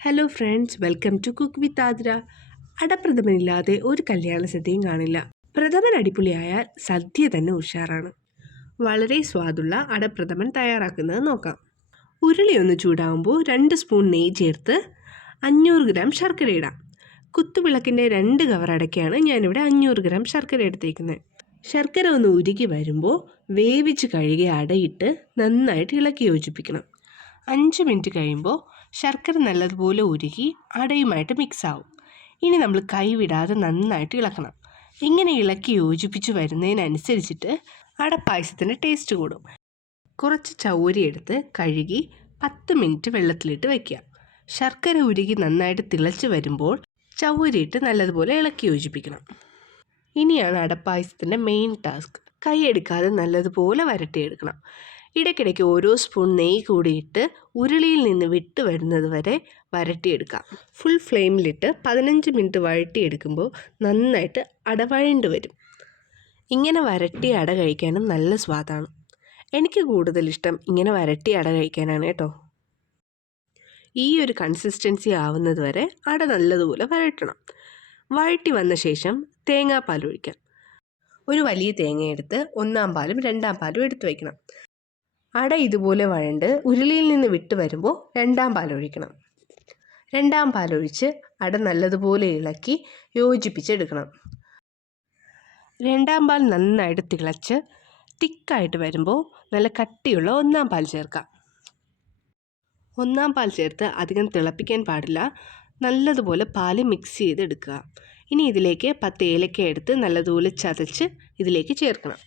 Hello friends welcome to cook with Athira അടപ്രഥമനില്ലാതെ ഒരു കല്യാണ സദ്യയും കാണില്ല. പ്രഥമൻ അടിപൊളിയായാൽ സദ്യ തന്നെ ഉഷാറാണ്. വളരെ സ്വാദുള്ള അടപ്രഥമൻ തയ്യാറാക്കുന്നത് നോക്കാം. ഉരുളി ഒന്ന് ചൂടാകുമ്പോൾ രണ്ട് സ്പൂൺ നെയ്യ് ചേർത്ത് അഞ്ഞൂറ് ഗ്രാം ശർക്കര ഇടാം. കുത്തുവിളക്കിന്റെ രണ്ട് കവർ അടയ്ക്കാണ് ഞാനിവിടെ അഞ്ഞൂറ് ഗ്രാം ശർക്കര എടുത്തേക്കുന്നത്. ശർക്കര ഒന്ന് ഉരുകി വരുമ്പോൾ വേവിച്ച് കഴുകിയ അടയിട്ട് നന്നായിട്ട് ഇളക്കി യോജിപ്പിക്കണം. അഞ്ച് മിനിറ്റ് കഴിയുമ്പോൾ ശർക്കര നല്ലതുപോലെ ഉരുകി അടയുമായിട്ട് മിക്സ് ആവും. ഇനി നമ്മൾ കൈവിടാതെ നന്നായിട്ട് ഇളക്കണം. ഇങ്ങനെ ഇളക്കി യോജിപ്പിച്ച് വരുന്നതിനനുസരിച്ചിട്ട് അടപ്പായസത്തിന്റെ ടേസ്റ്റ് കൂടും. കുറച്ച് ചൗരി എടുത്ത് കഴുകി പത്ത് മിനിറ്റ് വെള്ളത്തിലിട്ട് വയ്ക്കുക ശർക്കര ഉരുകി നന്നായിട്ട് തിളച്ച് വരുമ്പോൾ ചൗരിയിട്ട് നല്ലതുപോലെ ഇളക്കി യോജിപ്പിക്കണം. ഇനിയാണ് അടപ്പായസത്തിന്റെ മെയിൻ ടാസ്ക് കൈ എടുക്കാതെ നല്ലതുപോലെ വരട്ടിയെടുക്കണം. ഇടയ്ക്കിടയ്ക്ക് ഓരോ സ്പൂൺ നെയ്യ് കൂടിയിട്ട് ഉരുളിയിൽ നിന്ന് വിട്ട് വരുന്നത് വരെ വരട്ടിയെടുക്കാം. ഫുൾ ഫ്ലെയിമിലിട്ട് പതിനഞ്ച് മിനിറ്റ് വഴട്ടിയെടുക്കുമ്പോൾ നന്നായിട്ട് അടവഴേണ്ടി വരും. ഇങ്ങനെ വരട്ടി അട കഴിക്കാനും നല്ല സ്വാദാണ്. എനിക്ക് കൂടുതൽ ഇഷ്ടം ഇങ്ങനെ വരട്ടി അട കഴിക്കാനാണ് കേട്ടോ. ഈ ഒരു കൺസിസ്റ്റൻസി ആവുന്നത് വരെ അട നല്ലതുപോലെ വരട്ടണം. വഴട്ടി വന്ന ശേഷം തേങ്ങാപ്പാൽ ഒഴിക്കാം. ഒരു വലിയ തേങ്ങയെടുത്ത് ഒന്നാം പാലും രണ്ടാം പാലും എടുത്തു വയ്ക്കണം അട ഇതുപോലെ വഴണ്ട് ഉരുളിയിൽ നിന്ന് വിട്ട് വരുമ്പോൾ രണ്ടാം പാലൊഴിക്കണം രണ്ടാം പാലൊഴിച്ച് അട നല്ലതുപോലെ ഇളക്കി യോജിപ്പിച്ചെടുക്കണം. രണ്ടാം പാൽ നന്നായിട്ട് തിളച്ച് തിക്കായിട്ട് വരുമ്പോൾ നല്ല കട്ടിയുള്ള ഒന്നാം പാൽ ചേർക്കാം. ഒന്നാം പാൽ ചേർത്ത് അധികം തിളപ്പിക്കാൻ പാടില്ല. നല്ലതുപോലെ പാൽ മിക്സ് ചെയ്തെടുക്കുക. ഇനി ഇതിലേക്ക് പത്ത് ഏലക്ക എടുത്ത് നല്ലതുപോലെ ചതച്ച് ഇതിലേക്ക് ചേർക്കണം.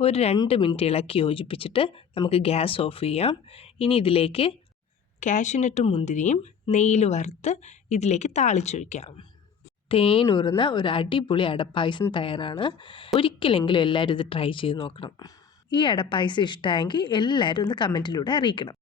ഒരു രണ്ട് മിനിറ്റ് ഇളക്കി യോജിപ്പിച്ചിട്ട് നമുക്ക് ഗ്യാസ് ഓഫ് ചെയ്യാം. ഇനി ഇതിലേക്ക് കാഷ്യൂനട്ടും മുന്തിരിയും നെയ്യിൽ വറുത്ത് ഇതിലേക്ക് താളിച്ചൊഴിക്കാം. തേനൂറുന്ന ഒരു അടിപൊളി അടപ്പായസം തയ്യാറാണ്. ഒരിക്കലെങ്കിലും എല്ലാവരും ഇത് ട്രൈ ചെയ്ത് നോക്കണം. ഈ അടപ്പായസം ഇഷ്ടമായെങ്കിൽ എല്ലാവരും ഒന്ന് കമന്റിലൂടെ അറിയിക്കണം.